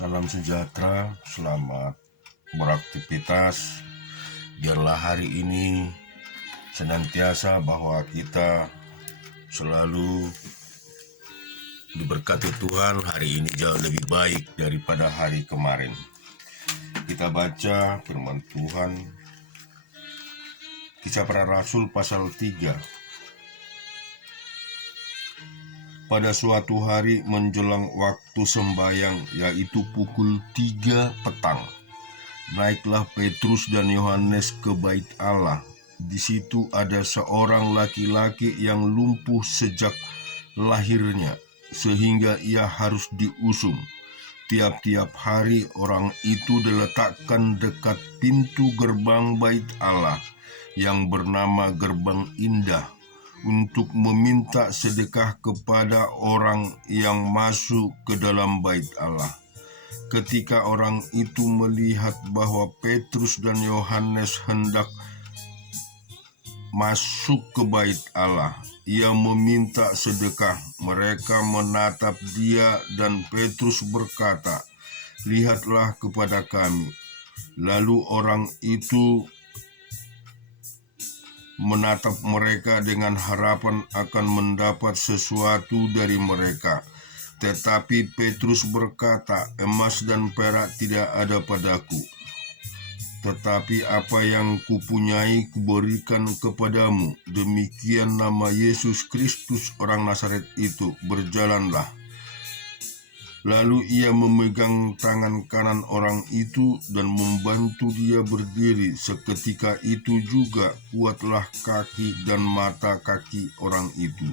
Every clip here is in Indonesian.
Salam sejahtera, selamat beraktivitas. Biarlah hari ini senantiasa bahwa kita selalu diberkati Tuhan. Hari ini jauh lebih baik daripada hari kemarin. Kita baca firman Tuhan, Kisah Para Rasul pasal 3. Pada suatu hari menjelang waktu sembahyang, yaitu pukul 3 petang, naiklah Petrus dan Yohanes ke bait Allah. Di situ ada seorang laki-laki yang lumpuh sejak lahirnya, sehingga ia harus diusung. Tiap-tiap hari orang itu diletakkan dekat pintu gerbang bait Allah, yang bernama Gerbang Indah, untuk meminta sedekah kepada orang yang masuk ke dalam bait Allah. Ketika orang itu melihat bahwa Petrus dan Yohanes hendak masuk ke bait Allah, ia meminta sedekah. Mereka menatap dia dan Petrus berkata, "Lihatlah kepada kami." Lalu orang itu menatap mereka dengan harapan akan mendapat sesuatu dari mereka. Tetapi Petrus berkata, "Emas dan perak tidak ada padaku, tetapi apa yang kupunyai kuberikan kepadamu. Demikian nama Yesus Kristus orang Nazaret itu, berjalanlah." Lalu ia memegang tangan kanan orang itu dan membantu dia berdiri. Seketika itu juga kuatlah kaki dan mata kaki orang itu.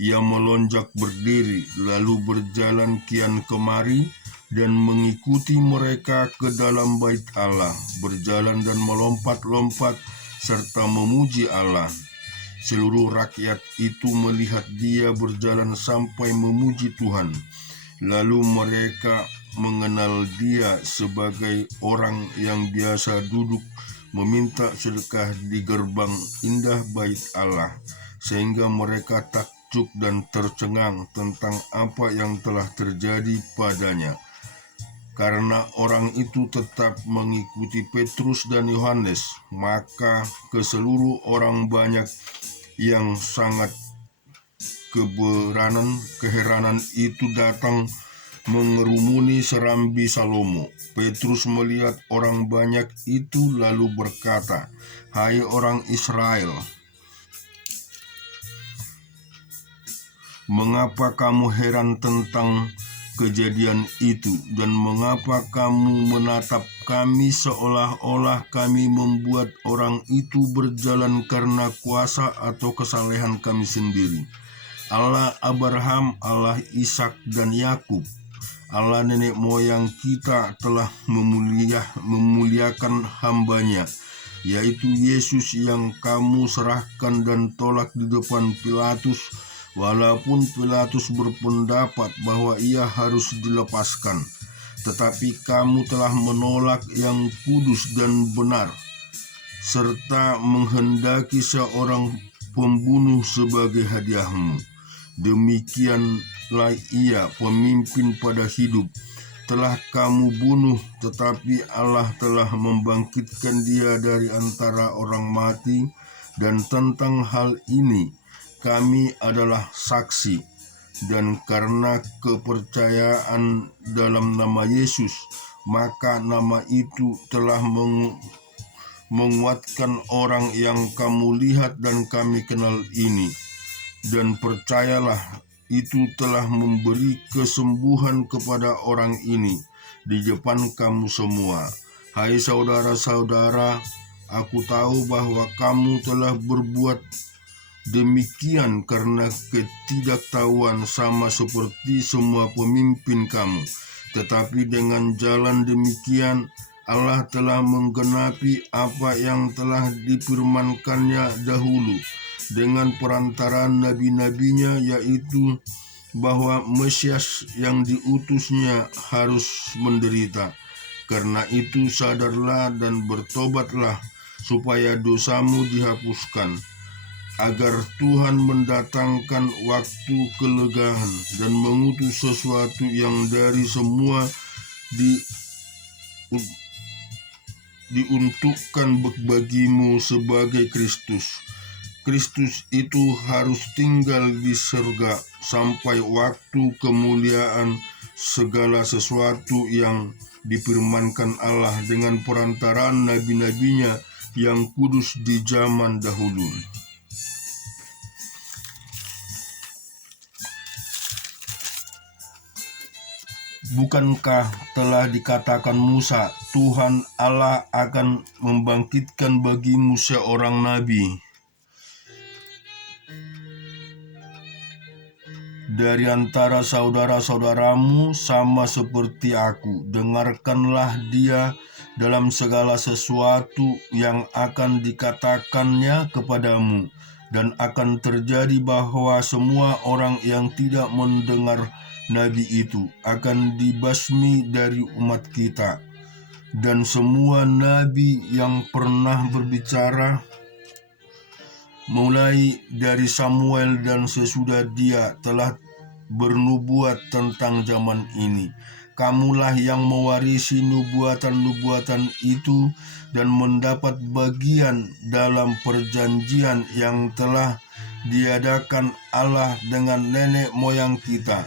Ia melonjak berdiri, lalu berjalan kian kemari dan mengikuti mereka ke dalam bait Allah, berjalan dan melompat-lompat serta memuji Allah. Seluruh rakyat itu melihat dia berjalan sampai memuji Tuhan. Lalu mereka mengenal dia sebagai orang yang biasa duduk meminta sedekah di gerbang indah bait Allah, sehingga mereka takjub dan tercengang tentang apa yang telah terjadi padanya. Karena orang itu tetap mengikuti Petrus dan Yohanes, maka ke seluruh orang banyak yang sangat keheranan itu datang mengerumuni serambi Salomo. Petrus melihat orang banyak itu lalu berkata, "Hai orang Israel, mengapa kamu heran tentang kejadian itu, dan mengapa kamu menatap kami seolah-olah kami membuat orang itu berjalan karena kuasa atau kesalehan kami sendiri? Allah Abraham, Allah Ishak dan Yakub, Allah nenek moyang kita telah memuliakan hambanya, yaitu Yesus yang kamu serahkan dan tolak di depan Pilatus, walaupun Pilatus berpendapat bahwa ia harus dilepaskan. Tetapi kamu telah menolak yang kudus dan benar, serta menghendaki seorang pembunuh sebagai hadiahmu. Demikianlah ia, pemimpin pada hidup, telah kamu bunuh, tetapi Allah telah membangkitkan dia dari antara orang mati, dan tentang hal ini kami adalah saksi. Dan karena kepercayaan dalam nama Yesus, maka nama itu telah menguatkan orang yang kamu lihat dan kami kenal ini. Dan percayalah, itu telah memberi kesembuhan kepada orang ini di depan kamu semua. Hai saudara-saudara, aku tahu bahwa kamu telah berbuat demikian karena ketidaktahuan, sama seperti semua pemimpin kamu. Tetapi dengan jalan demikian, Allah telah menggenapi apa yang telah difirmankannya dahulu dengan perantaraan nabi-nabinya, yaitu bahwa Mesias yang diutusnya harus menderita. Karena itu sadarlah dan bertobatlah supaya dosamu dihapuskan, agar Tuhan mendatangkan waktu kelegaan dan mengutus sesuatu yang dari semua di, diuntukkan bagimu sebagai Kristus. Kristus itu harus tinggal di surga sampai waktu kemuliaan segala sesuatu yang difirmankan Allah dengan perantaraan nabi-nabinya yang kudus di zaman dahulu. Bukankah telah dikatakan Musa, Tuhan Allah akan membangkitkan bagimu seorang nabi dari antara saudara-saudaramu sama seperti aku. Dengarkanlah dia dalam segala sesuatu yang akan dikatakannya kepadamu. Dan akan terjadi bahwa semua orang yang tidak mendengar nabi itu akan dibasmi dari umat kita. Dan semua nabi yang pernah berbicara, mulai dari Samuel dan sesudah dia, telah bernubuat tentang zaman ini. Kamulah yang mewarisi nubuatan-nubuatan itu dan mendapat bagian dalam perjanjian yang telah diadakan Allah dengan nenek moyang kita,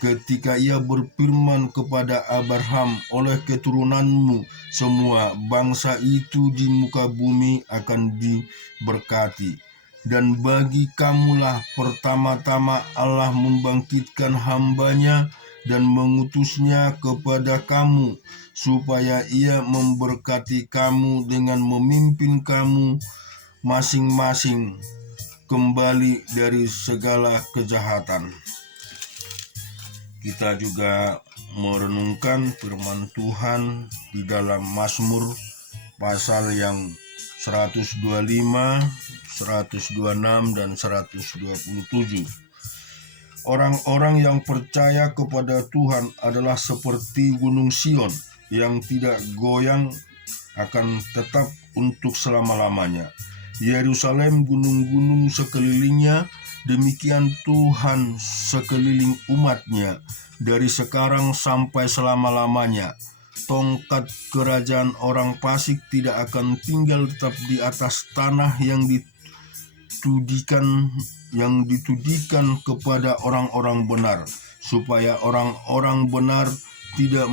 ketika ia berfirman kepada Abraham, oleh keturunanmu semua bangsa itu di muka bumi akan diberkati. Dan bagi kamulah pertama-tama Allah membangkitkan hambanya dan mengutusnya kepada kamu, supaya ia memberkati kamu dengan memimpin kamu masing-masing kembali dari segala kejahatan. Kita juga merenungkan firman Tuhan di dalam Mazmur pasal yang 125, 126, dan 127. Orang-orang yang percaya kepada Tuhan adalah seperti gunung Sion yang tidak goyang, akan tetap untuk selama-lamanya. Yerusalem, gunung-gunung sekelilingnya, demikian Tuhan sekeliling umatnya, dari sekarang sampai selama-lamanya. Tongkat kerajaan orang fasik tidak akan tinggal tetap di atas tanah yang ditudikan kepada orang-orang benar, supaya orang-orang benar tidak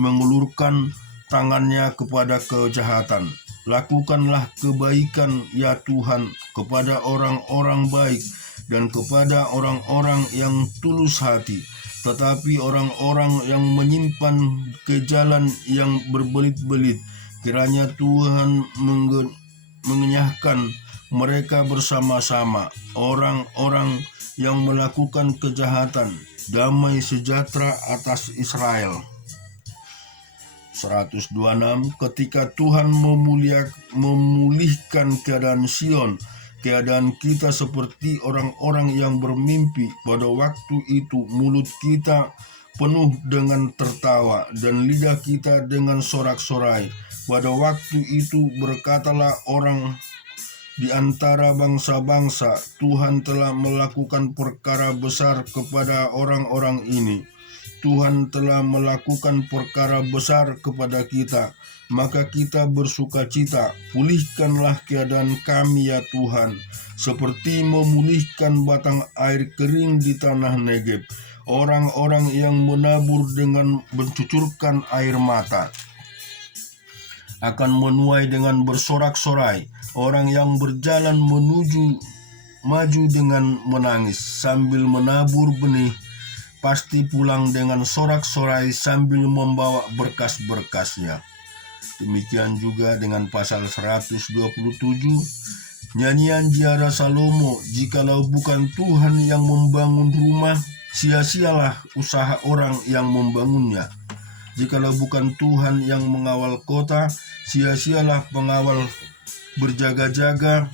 mengulurkan tangannya kepada kejahatan. Lakukanlah kebaikan ya Tuhan kepada orang-orang baik dan kepada orang-orang yang tulus hati. Tetapi orang-orang yang menyimpan ke jalan yang berbelit-belit, kiranya Tuhan mengenyahkan mereka bersama-sama. Orang-orang yang melakukan kejahatan, damai sejahtera atas Israel. 126. Ketika Tuhan memulihkan keadaan Sion, keadaan kita seperti orang-orang yang bermimpi. Pada waktu itu mulut kita penuh dengan tertawa dan lidah kita dengan sorak-sorai. Pada waktu itu berkatalah orang di antara bangsa-bangsa, Tuhan telah melakukan perkara besar kepada orang-orang ini. Tuhan telah melakukan perkara besar kepada kita, maka kita bersukacita. Pulihkanlah keadaan kami ya Tuhan, seperti memulihkan batang air kering di tanah Negeb. Orang-orang yang menabur dengan mencucurkan air mata akan menuai dengan bersorak-sorai. Orang yang berjalan maju dengan menangis sambil menabur benih, pasti pulang dengan sorak-sorai sambil membawa berkas-berkasnya. Demikian juga dengan pasal 127, nyanyian Ziarah Salomo, jikalau bukan Tuhan yang membangun rumah, sia-sialah usaha orang yang membangunnya. Jikalau bukan Tuhan yang mengawal kota, sia-sialah pengawal berjaga-jaga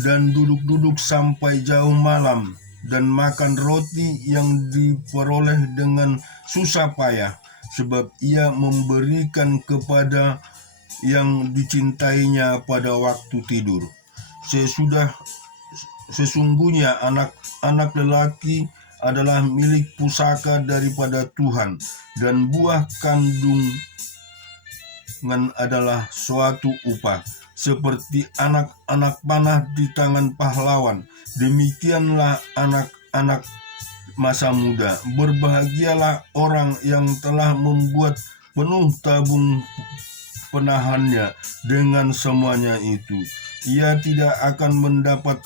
dan duduk-duduk sampai jauh malam, dan makan roti yang diperoleh dengan susah payah, sebab ia memberikan kepada yang dicintainya pada waktu tidur. Sesungguhnya anak-anak lelaki adalah milik pusaka daripada Tuhan, dan buah kandungan adalah suatu upah. Seperti anak-anak panah di tangan pahlawan, demikianlah anak-anak masa muda. Berbahagialah orang yang telah membuat penuh tabung penahannya dengan semuanya itu. Ia tidak akan mendapat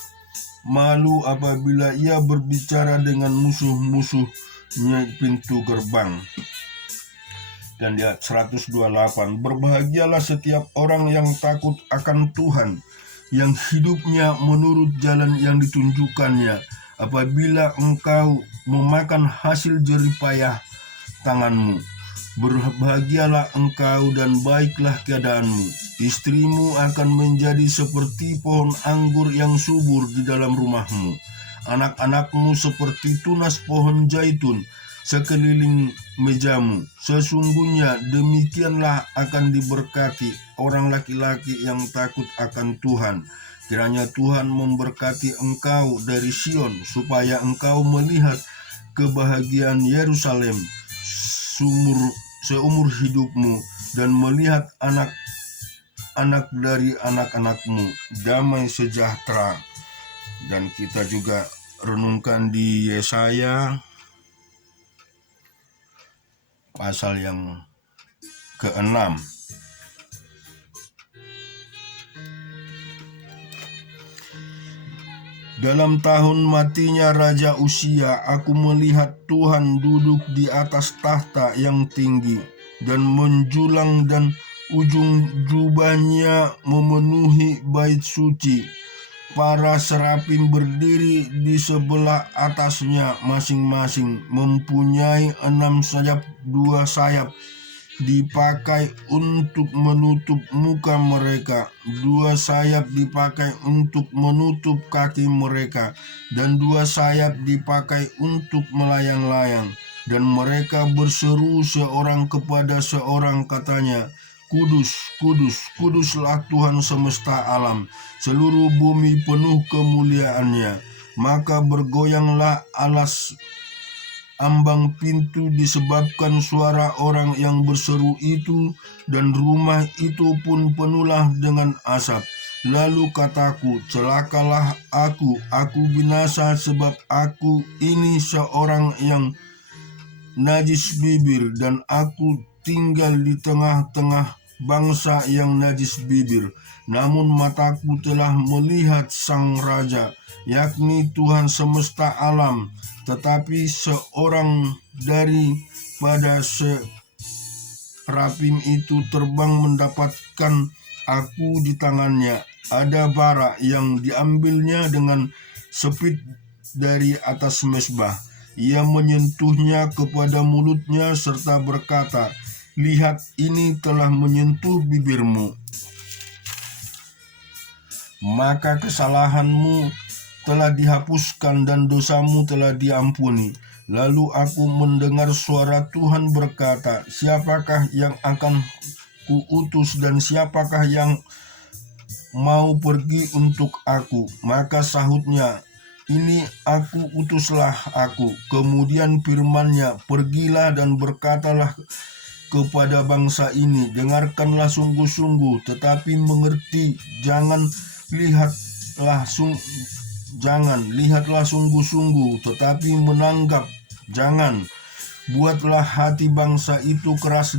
malu apabila ia berbicara dengan musuh-musuhnya pintu gerbang. Dan di ayat 128, berbahagialah setiap orang yang takut akan Tuhan, yang hidupnya menurut jalan yang ditunjukkannya. Apabila engkau memakan hasil jerih payah tanganmu, berbahagialah engkau dan baiklah keadaanmu. Istrimu akan menjadi seperti pohon anggur yang subur di dalam rumahmu. Anak-anakmu seperti tunas pohon zaitun sekeliling mejamu. Sesungguhnya demikianlah akan diberkati orang laki-laki yang takut akan Tuhan. Kiranya Tuhan memberkati engkau dari Sion, supaya engkau melihat kebahagiaan Yerusalem seumur hidupmu, dan melihat anak-anak dari anak-anakmu damai sejahtera. Dan kita juga renungkan di Yesaya pasal yang ke-6. Dalam tahun matinya Raja Uzia, aku melihat Tuhan duduk di atas tahta yang tinggi dan menjulang, dan ujung jubahnya memenuhi bait suci. Para serafim berdiri di sebelah atasnya, masing-masing mempunyai 6 sayap. 2 sayap dipakai untuk menutup muka mereka, 2 sayap dipakai untuk menutup kaki mereka, dan 2 sayap dipakai untuk melayang-layang. Dan mereka berseru seorang kepada seorang, katanya, Kudus, kudus, kuduslah Tuhan semesta alam, seluruh bumi penuh kemuliaannya. Maka bergoyanglah alas ambang pintu disebabkan suara orang yang berseru itu, dan rumah itu pun penuhlah dengan asap. Lalu kataku, celakalah aku binasa, sebab aku ini seorang yang najis bibir, dan aku tinggal di tengah-tengah bangsa yang najis bibir. Namun mataku telah melihat Sang Raja, yakni Tuhan semesta alam. Tetapi seorang daripada serafim itu terbang mendapatkan aku di tangannya. Ada bara yang diambilnya dengan sepit dari atas mezbah. Ia menyentuhnya kepada mulutnya serta berkata, lihat, ini telah menyentuh bibirmu, maka kesalahanmu telah dihapuskan dan dosamu telah diampuni. Lalu aku mendengar suara Tuhan berkata, siapakah yang akan kuutus dan siapakah yang mau pergi untuk aku? Maka sahutnya, ini aku, utuslah aku. Kemudian firman-Nya, pergilah dan berkatalah kepada bangsa ini, dengarkanlah sungguh-sungguh, tetapi mengerti, lihatlah sungguh-sungguh, tetapi menanggap jangan. Buatlah hati bangsa itu keras,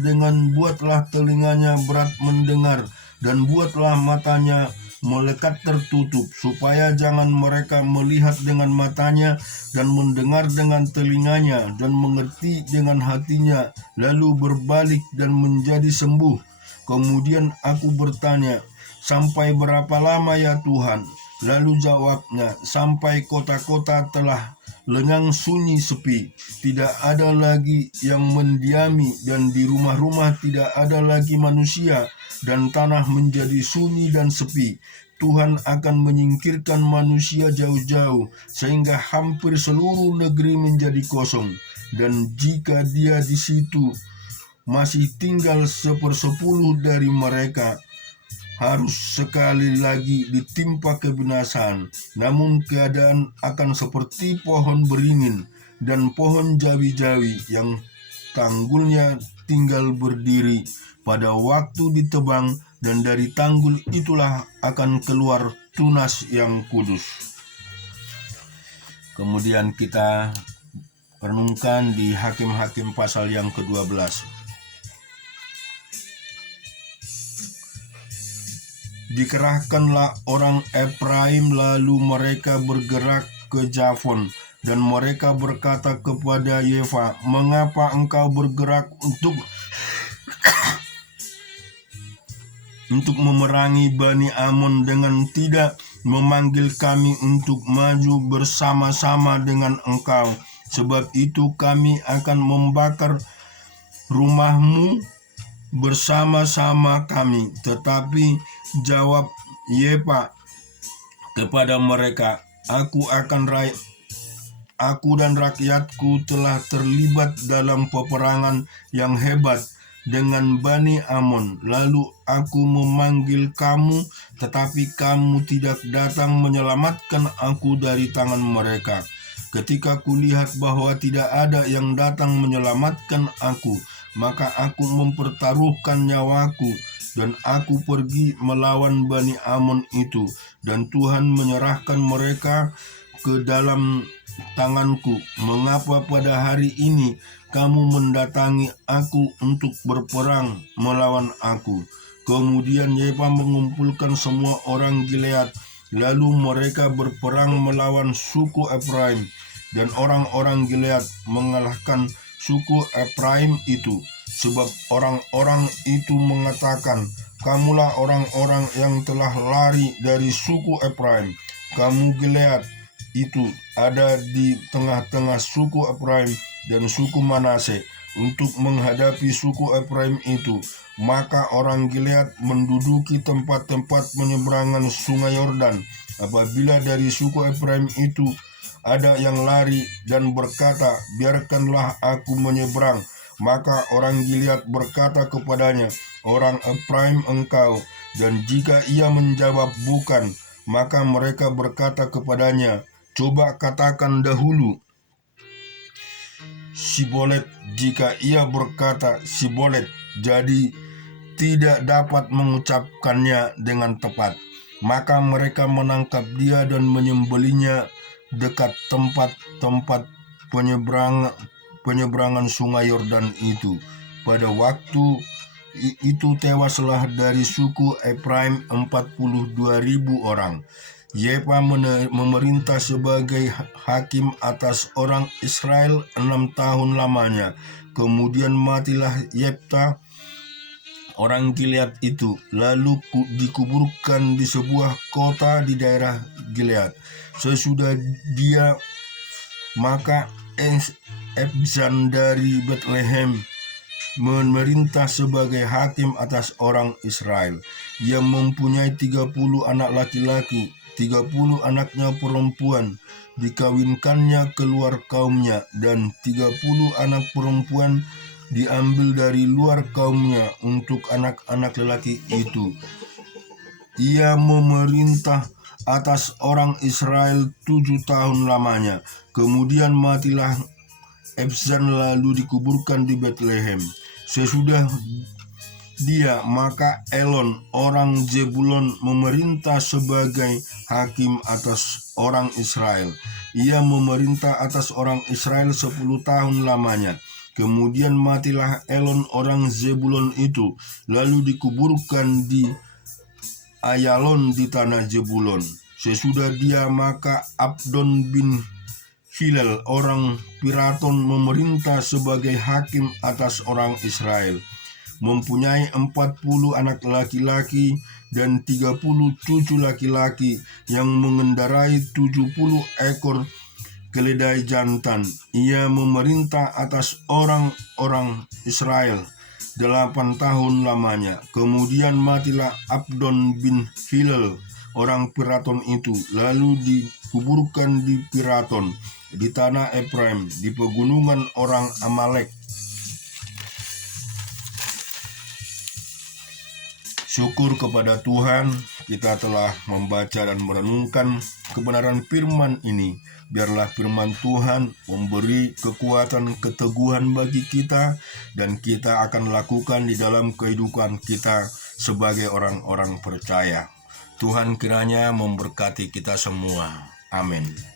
buatlah telinganya berat mendengar, dan buatlah matanya melekat tertutup, supaya jangan mereka melihat dengan matanya, dan mendengar dengan telinganya, dan mengerti dengan hatinya, lalu berbalik dan menjadi sembuh. Kemudian aku bertanya, sampai berapa lama ya Tuhan? Lalu jawabnya, sampai kota-kota telah lengang sunyi sepi, tidak ada lagi yang mendiami, dan di rumah-rumah tidak ada lagi manusia, dan tanah menjadi sunyi dan sepi. Tuhan akan menyingkirkan manusia jauh-jauh, sehingga hampir seluruh negeri menjadi kosong. Dan jika Dia di situ masih tinggal 1/10 dari mereka, harus sekali lagi ditimpa kebinasaan. Namun keadaan akan seperti pohon beringin, dan pohon jawi-jawi yang tanggulnya tinggal berdiri pada waktu ditebang, dan dari tanggul itulah akan keluar tunas yang kudus. Kemudian kita renungkan di Hakim-Hakim pasal yang ke-12. Dikerahkanlah orang Efraim, lalu mereka bergerak ke Javon, dan mereka berkata kepada Yefa, "Mengapa engkau bergerak untuk memerangi Bani Amon dengan tidak memanggil kami untuk maju bersama-sama dengan engkau? Sebab itu kami akan membakar rumahmu bersama-sama kami." Tetapi jawab Yefa kepada mereka, Aku dan rakyatku telah terlibat dalam peperangan yang hebat dengan Bani Amon. Lalu aku memanggil kamu, tetapi kamu tidak datang menyelamatkan aku dari tangan mereka. Ketika kulihat bahwa tidak ada yang datang menyelamatkan aku, maka aku mempertaruhkan nyawaku, dan aku pergi melawan Bani Amon itu, dan Tuhan menyerahkan mereka ke dalam tanganku. Mengapa pada hari ini kamu mendatangi aku untuk berperang melawan aku? Kemudian Yefa mengumpulkan semua orang Gilead, lalu mereka berperang melawan suku Efraim, dan orang-orang Gilead mengalahkan suku Efraim itu, sebab orang-orang itu mengatakan, "Kamulah orang-orang yang telah lari dari suku Efraim. Kamu Gilead itu ada di tengah-tengah suku Efraim dan suku Manase untuk menghadapi suku Efraim itu." Maka orang Gilead menduduki tempat-tempat penyeberangan sungai Yordan. Apabila dari suku Efraim itu ada yang lari dan berkata, "Biarkanlah aku menyeberang," maka orang Gilead berkata kepadanya, "Orang Efraim engkau." Dan jika ia menjawab, "Bukan," maka mereka berkata kepadanya, "Coba katakan dahulu Sibolet." Jika ia berkata Sibolet, jadi tidak dapat mengucapkannya dengan tepat, maka mereka menangkap dia dan menyembelinya dekat tempat-tempat penyeberangan sungai Yordan itu. Pada waktu itu tewaslah dari suku Efraim 42.000 orang. Yefa memerintah sebagai hakim atas orang Israel 6 tahun lamanya. Kemudian matilah Yefta orang Gilead itu, lalu dikuburkan di sebuah kota di daerah Gilead. Sesudah dia, maka Ebzan dari Bethlehem memerintah sebagai hakim atas orang Israel. Ia mempunyai 30 anak laki-laki, 30 anaknya perempuan, dikawinkannya keluar kaumnya, dan 30 anak perempuan diambil dari luar kaumnya untuk anak-anak lelaki itu. Ia memerintah atas orang Israel 7 tahun lamanya. Kemudian matilah Ebzan, lalu dikuburkan di Bethlehem. Sesudah dia, maka Elon orang Zebulon memerintah sebagai hakim atas orang Israel. Ia memerintah atas orang Israel 10 tahun lamanya. Kemudian matilah Elon orang Zebulon itu, lalu dikuburkan di Ayalon di tanah Zebulon. Sesudah dia, maka Abdon bin Hilal orang Piraton memerintah sebagai hakim atas orang Israel. Mempunyai 40 anak laki-laki dan 30 cucu laki-laki yang mengendarai 70 ekor keledai jantan. Ia memerintah atas orang-orang Israel 8 tahun lamanya. Kemudian matilah Abdon bin Hilal orang Piraton itu, lalu dikuburkan di Piraton di tanah Efraim di pegunungan orang Amalek. Syukur kepada Tuhan, kita telah membaca dan merenungkan kebenaran firman ini. Biarlah firman Tuhan memberi kekuatan keteguhan bagi kita, dan kita akan lakukan di dalam kehidupan kita sebagai orang-orang percaya. Tuhan kiranya memberkati kita semua. Amin.